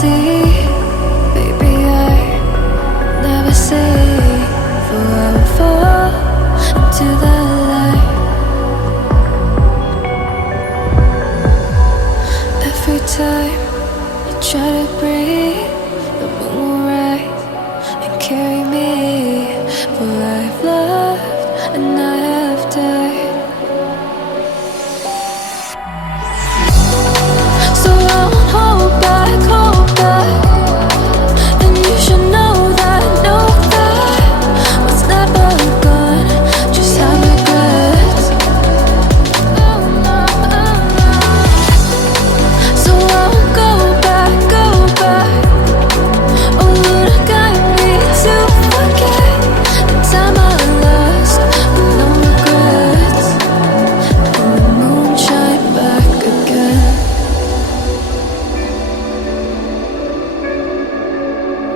see, baby, I never say, for I will fall into the light. Every time you try to breathe, the moon will rise and carry me, for I've loved and I have died. So I won't hold back, and you should know that what's never gone just have regrets. So I won't go back. Oh, would have got me to forget the time I lost with no regrets, and the moon shine back again.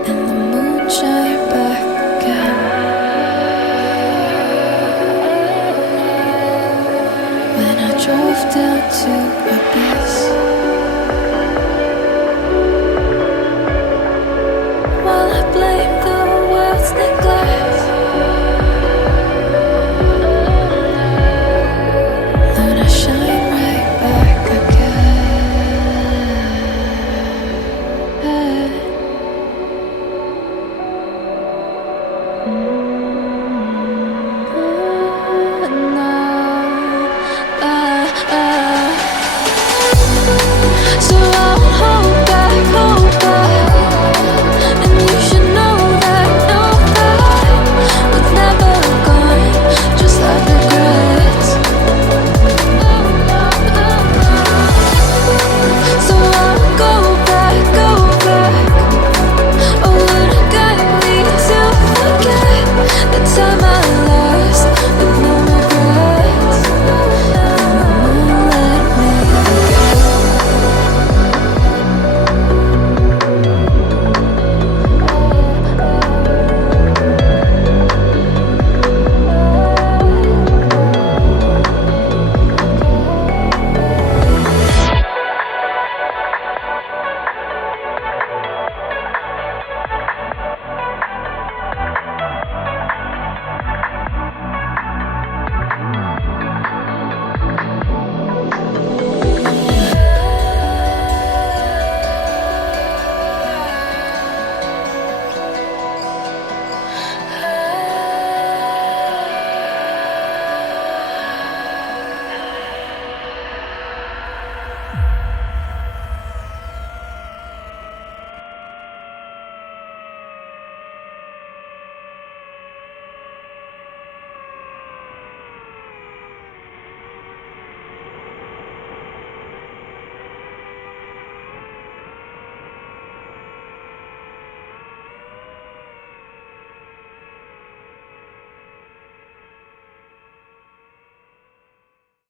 And the moon shine back again. When I drove down to Abyss.